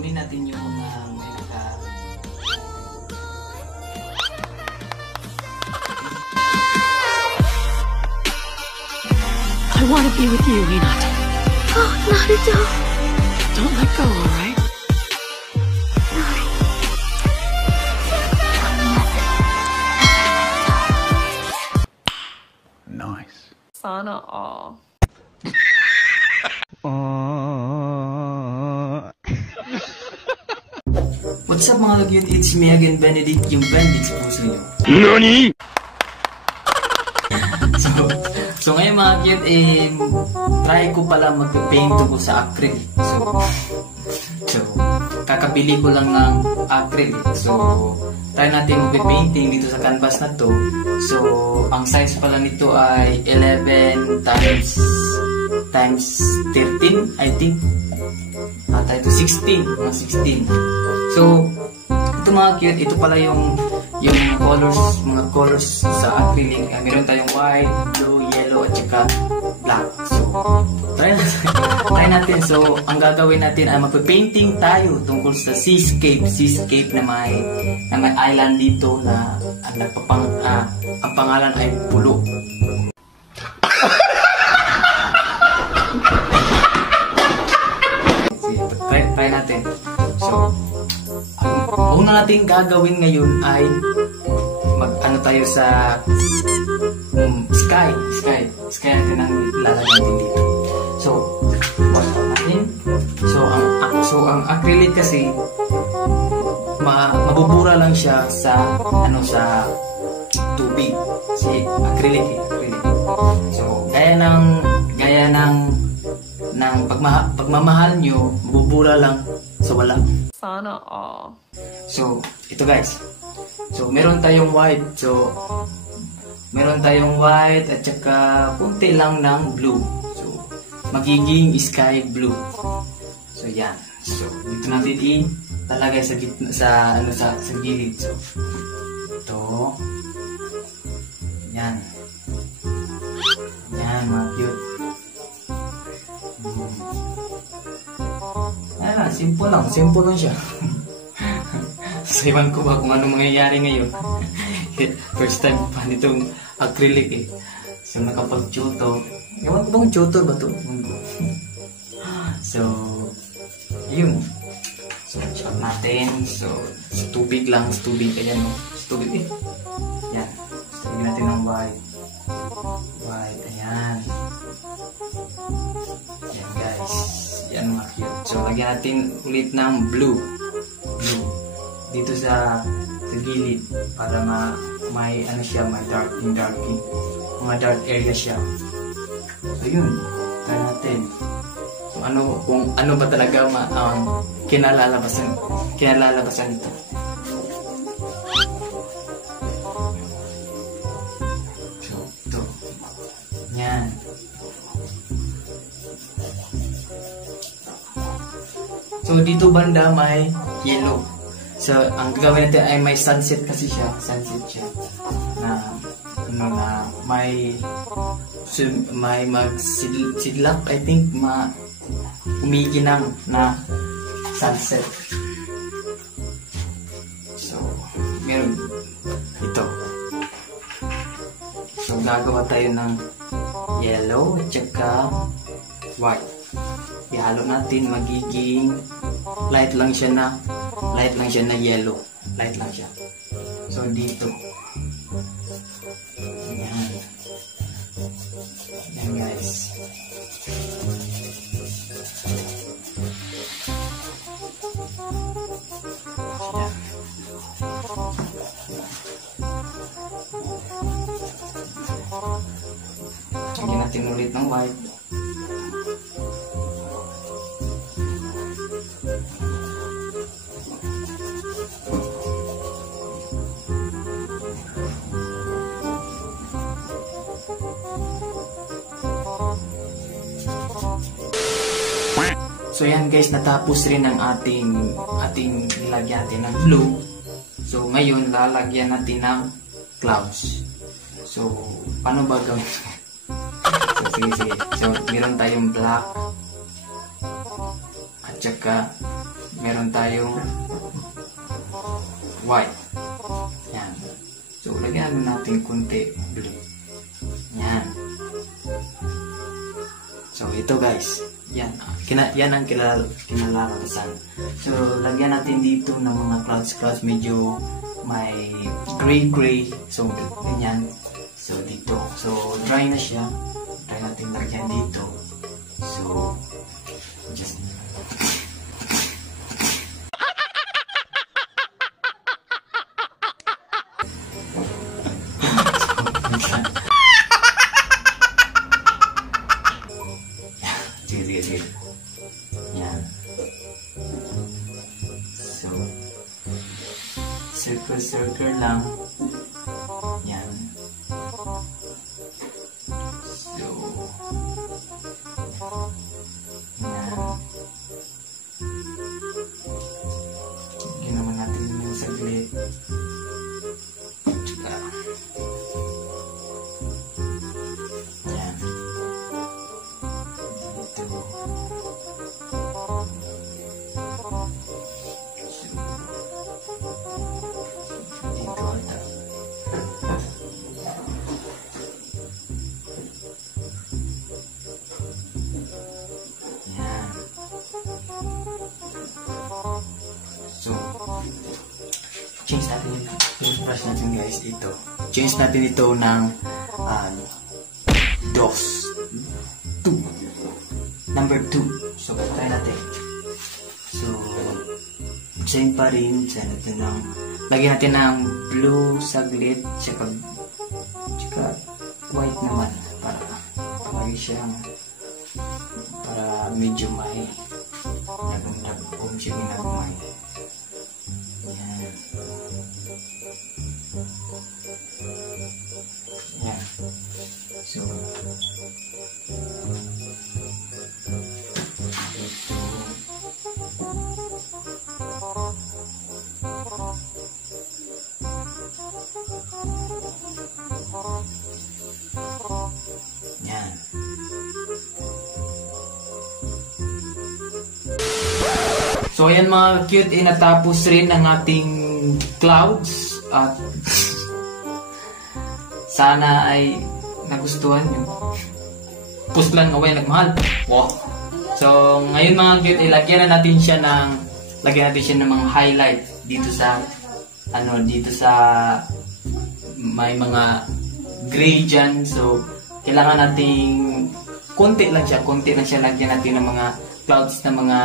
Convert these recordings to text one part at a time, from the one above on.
kunin natin yung mga may naka... I want to be with you, Hinata. Oh, Naruto. Don't let go, alright? Nice. Sana all. What's up mga kagyut? It's me again, Benedict, yung Benedict sa puso nyo. NANI?! So ngayon mga kagyut, try ko pala mag-paint ko sa acrylic. So kakabili ko lang ng acrylic. So try natin mag-painting dito sa canvas na to. So ang size pala nito ay 11 times 13, I think. Ata ito 16, mga 16. So ito mga cute, ito pala yung mga colors sa acrylic. Meron tayong white, blue, yellow at saka black. So try natin. So ang gagawin natin ay magpe-painting tayo tungkol sa seascape na may island dito na ang pangalan ay Pulo. Try natin. So, ang una natin gagawin ngayon ay mag-ano tayo sa sky natin ang lalagyan natin dito. So, wash natin. So, ang acrylic kasi mabubura lang siya sa tubig. Kasi acrylic. So, gaya ng pagmamahal nyo, mabubura lang sa wala. Sana all. So, ito guys. So, meron tayong white. So, meron tayong white at saka kunti lang ng blue. So, magiging sky blue. So, yan. So, dito natin ilalagay sa gitna, sa gilid. So, ito. Yan. Yan, mga cute. Ayan, simple lang siya. So, iwan ko ba kung ano mangyayari ngayon. First time pa nitong acrylic So, nakapag-tutor. Ewan ko bang tutor ba ito? So, yun. So, check natin. So, sa tubig. Ayan, sa tubig Yan. So, lagyan natin ng white. Ayan. Yan guys. Yan mga cute. So, lagyan natin ulit ng blue. Dito sa gilid para may ano siya, may dark area siya. So, yun. Try natin. So, kung ano ba talaga kinalalabasan ito. So, ito. Yan. So, dito banda may yellow. So, ang gagawin natin ay may sunset kasi siya. Na may magsidlak, I think, umiginang na sunset. So, meron ito. So, gagawa tayo ng yellow at saka white. Ihalo natin, magiging light lang siya na yellow. Light lang siya. So, dito. Yan guys. Lagyan natin ulit ng white. So yan guys, natapos rin ang ating nilagyan natin ng blue. So ngayon lalagyan natin ng clouds. So paano ba gawin? So sige. So meron tayong black at saka meron tayong white. Yan. So, lagyan natin kunti blue. Yan. So, ito guys. Yan. Yan ang kinalalabasan. So, lagyan natin dito ng mga clouds. Medyo may gray. So, ganyan. So, dito. So, dry na siya. Try natin lagyan dito. So, just sige. Yan. So, circle lang. Yan. So, yan. Ginawa natin yung saglit. Tsaka, yan. Ito. Dito ata. Yan. So, change natin yung brush natin guys. Ito. Change natin ito ng number 2. So, try natin. So, same pa rin. Lagyan natin ng blue saglit, tsaka white naman para lagi siyang para medyo may nagandang siya ginagumay. Yan. Yan. So, yan. So ayan mga cute, natapos rin ang ating clouds at sana ay nagustuhan nyo. Puslan away nagmahal. Wow. So ngayon mga cute, lagyan natin siya ng mga highlight dito sa may mga gray dyan. So kailangan nating konti lang siya lagyan natin ng mga clouds na mga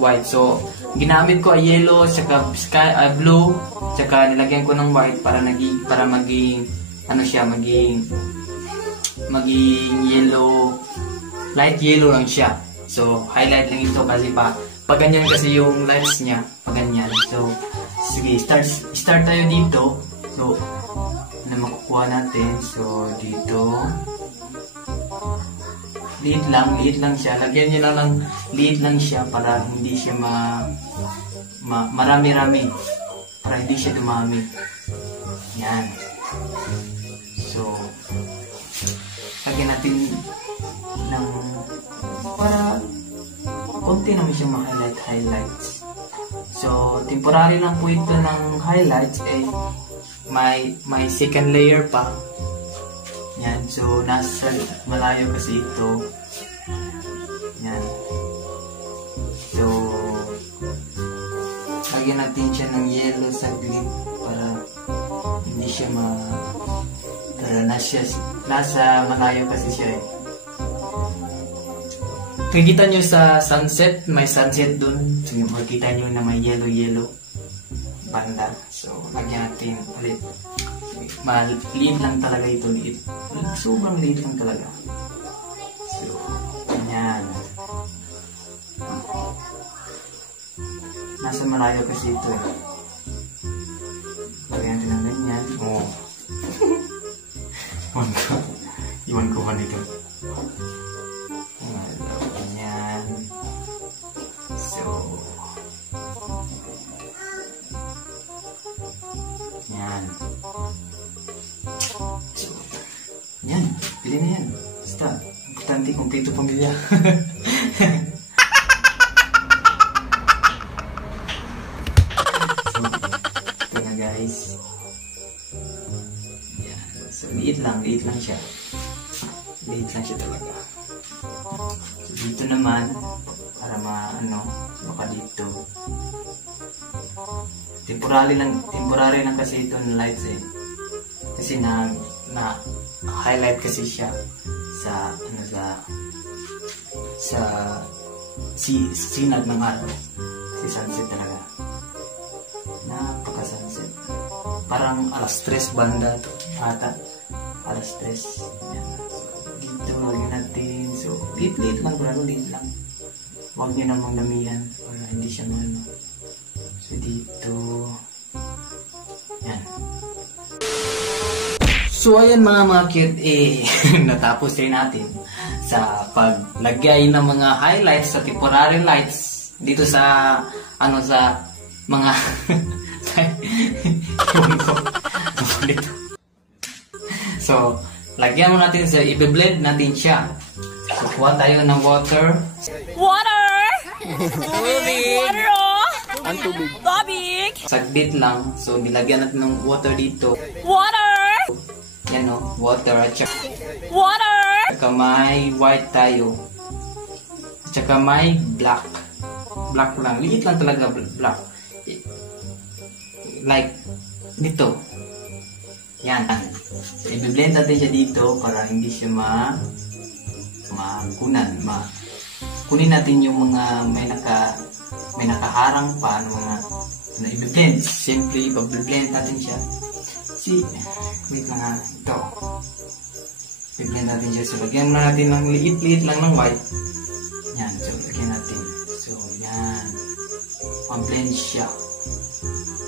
white. So ginamit ko ay yellow, saka blue, saka nilagyan ko ng white para maging yellow, light yellow lang siya. So highlight lang ito kasi pag ganyan kasi yung lights niya, pag ganyan. So sige, start tayo dito. So na makukuha natin. So dito liit lang siya. Lagyan niyo lang liit lang siya para hindi siya marami-rami. Para hindi siya dumami. Yan. So, lagyan natin ng para konti naman siya highlights. So, temporary lang po ito ng highlights. May second layer pa. Yan, so nasa malayo kasi ito. Yan. So, lagyan natin siya ng yellow saglit para hindi siya para nasa malayo kasi siya eh. Kikita nyo sa sunset, may sunset dun. So, makikita nyo na may yellow banda. So, lagyan natin ulit. Liit lang talaga ito. Sobrang liit lang talaga. So, ganyan. Nasa malayo kasi ito eh. Lagyan natin ng ganyan. Oh. Iwan ko ba nito? Ganyan. So, yan. So, yan. Pili na yan. Basta, importante kumpleto pamilya. guys. Yan. So, liit lang siya. Liit lang siya talaga. So, dito naman, para baka dito. Temporary lang kasi ito ng lights eh. Kasi na highlight kasi siya sa sinag ng araw. Kasi sunset talaga. Napaka sunset. Parang alas 3 banda to ata. Alas 3. Yan. So, dito lagyan natin. So, liit lang. Huwag nyo namang damihan para hindi siya So, dito. Yan. So, ayan mga cute, natapos rin natin sa paglagay ng mga highlights sa temporary lights dito sa, sa mga, So, lagyan mo natin i-blend natin siya. So, kuha tayo ng water. Water! Water, oh! Ang tubig. Tubig! Sagbit lang. So, nilagyan natin ng water dito. Water! Yan o, water. At saka may white tayo. At saka may black. Black lang. Liit lang talaga black. Like, dito. Yan. So, i-blend natin siya dito para hindi siya kunin natin yung mga may nakaharang pa ng mga i-blend. Simply, i-blend natin siya. Wait lang ha. Ito. I-blend natin siya. So, lagyan natin ng liit lang ng white. Yan. So, lagyan natin. So, yan. Pang-blend siya.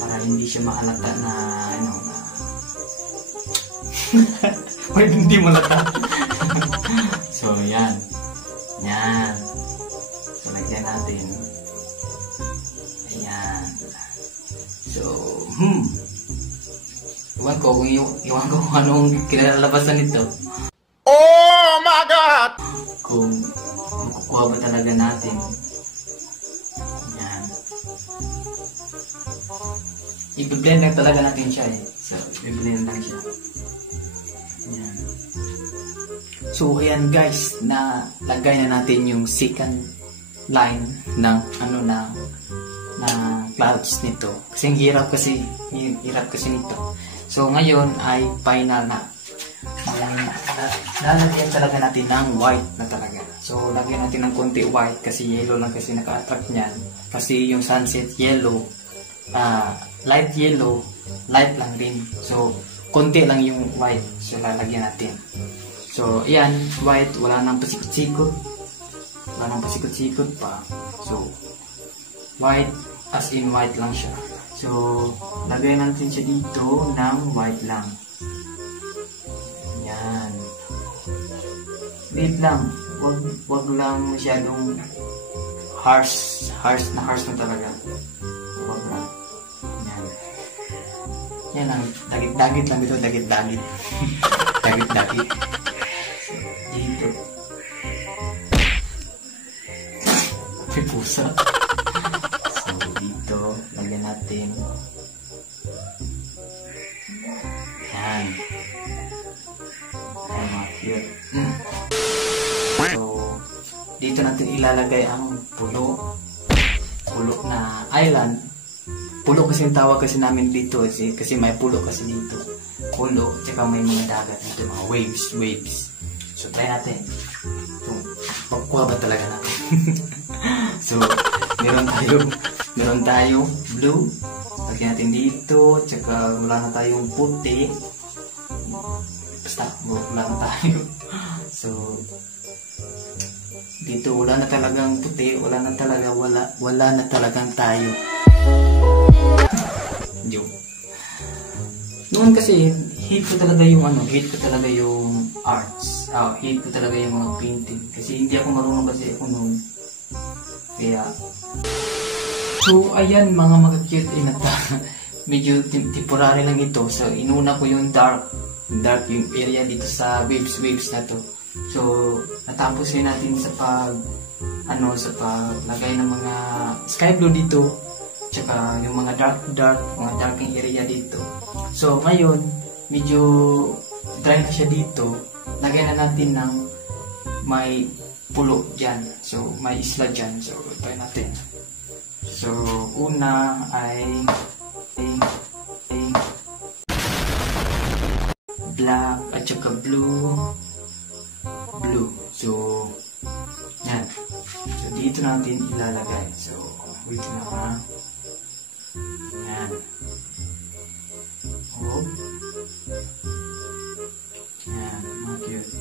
Para hindi siya mahalata na, Wait, hindi malata. So, yan. Yan. So, lagyan natin. Ayan. So, Iwan ko kung anong kinalabasan nito. Oh my God! Kung makukuha ba talaga natin. Yan. I-blend lang talaga natin siya eh. So, i-blend lang siya. Yan. So, ayan guys, lagay na natin yung second line ng clouds nito. Kasi ang hirap kasi nito. So, ngayon ay final na. Lalagyan talaga natin ng white na talaga. So, lagyan natin ng konti white kasi yellow lang kasi naka-attract niyan. Kasi yung sunset yellow, light yellow, light lang din. So, konti lang yung white. So, lalagyan natin. So, ayan, white, wala nang pasikot-sikot. Wala nang pasikot-sikot pa. So, white, as in white lang siya. So, lagay natin siya dito ng white lang. Yan. Liit lang. Wag lang masyadong harsh na talaga. Wag lang. Yan. Yan lang. Dagit-dagit lang dito. Dagit-dagit. Dagit-dagit. Dito. May pusa. Dito, lagyan natin. Yan. Ay, mga cute. So, dito natin ilalagay ang pulo. Pulo na island. Pulo kasi yung tawag kasi namin dito. Kasi may pulo kasi dito. Pulo, tsaka may mga dagat dito. Mga waves. So, try natin. So, magkuha ba talaga natin? So, meron tayo blue. Lagyan natin dito. Tsaka wala na tayong puti. Basta, wala na tayo. So, dito wala na talagang puti. Wala na talagang tayo. Yo. Noon kasi, hate ko talaga yung arts. Hate ko talaga yung mga painting. Kasi hindi ako marunong kasi ako noon. Kaya, so, ayan mga cute medyo temporary lang ito. So, inuna ko yung dark yung area dito sa waves na to. So, natapos natin sa paglagay ng mga sky blue dito. tsaka yung mga darking area dito. So ngayon, medyo dry na siya dito. Lagyan na natin ng may pulo dyan. So may isla dyan. So try natin. So una ay black at saka blue. So yan. So dito natin ilalagay. So wait na ha. Yan. Oh. Yan, mga cute.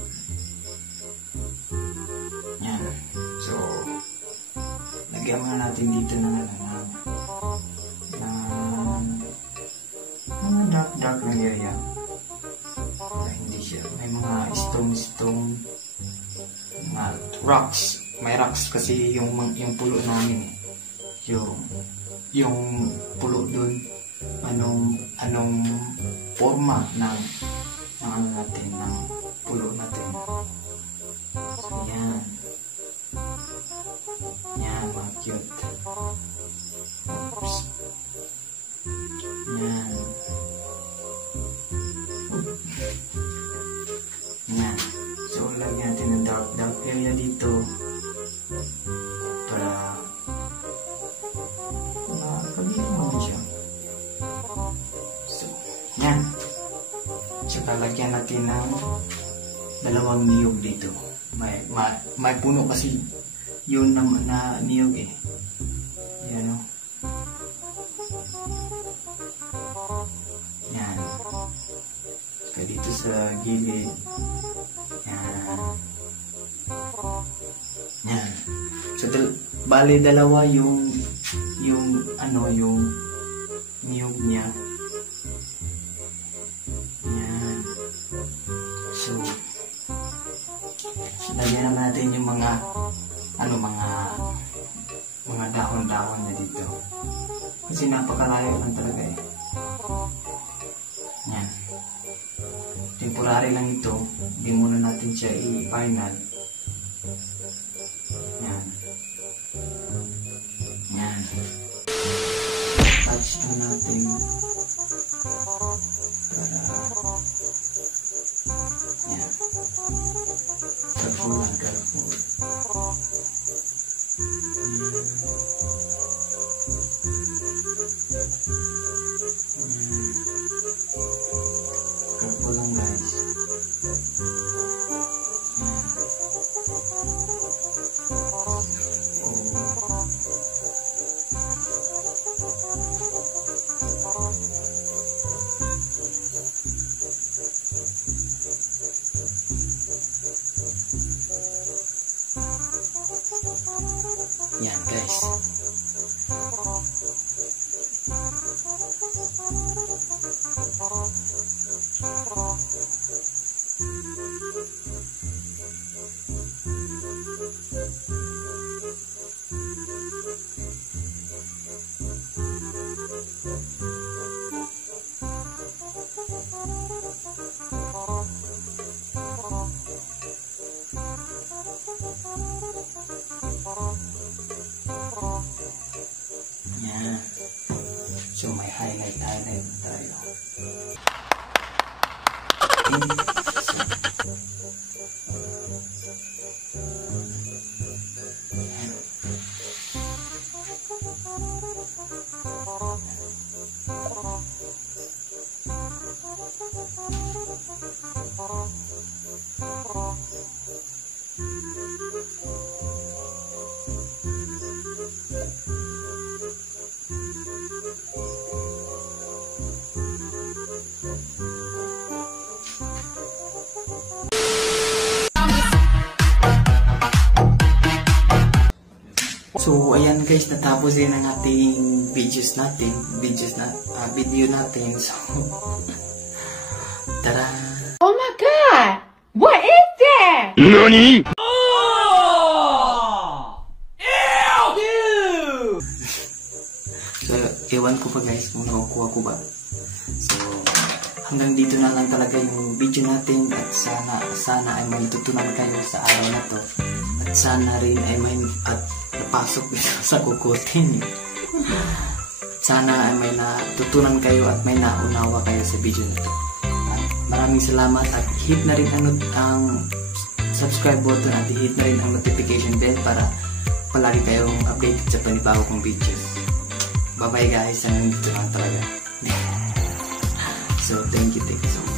Yan. So lagyan muna natin dito ng mga dark na area. Hindi siya. May mga stone, mga rocks. May rocks kasi yung pulo namin eh. Yung pulo dun, anong forma ng natin, ng pulo natin. So yan. Yan, mga cute. Oops. Yan. Yan. So, lagyan natin ng dark area dito para makakabili naman siya. So, yan. Tsaka lagyan natin ng dalawang niyog dito. May puno kasi yun na niyog eh. Yan o. Yan. Tsaka dito sa gilid. Yan. So, bali dalawa yung niyog niya. Yan. So, lagyan naman natin yung mga dahon-dahon na dito. Kasi napakalayo lang talaga eh. Yan. Temporary lang ito. Hindi muna natin siya i-final. Yan. Yan. Touch na natin. Para yan. Careful lang, careful. Careful lang guys. Yan guys. So may highlight tayo. So ayan guys, natapos din ang ating video natin. So tara. Oh my god! What is that? NANI?! So ewan ko pa guys kung nakukuha ko ba. So hanggang dito na lang talaga yung video natin at sana ay may tutunan kayo sa araw na to. At sana rin ay may napasok sa kukutin. sana ay may natutunan kayo at may naunawa kayo sa video na to. At maraming salamat at hit na rin ang subscribe button at hit na rin ang notification bell para palagi kayong updated sa panibago kong videos. Bye bye guys, hanggang dito lang talaga. So thank you so much.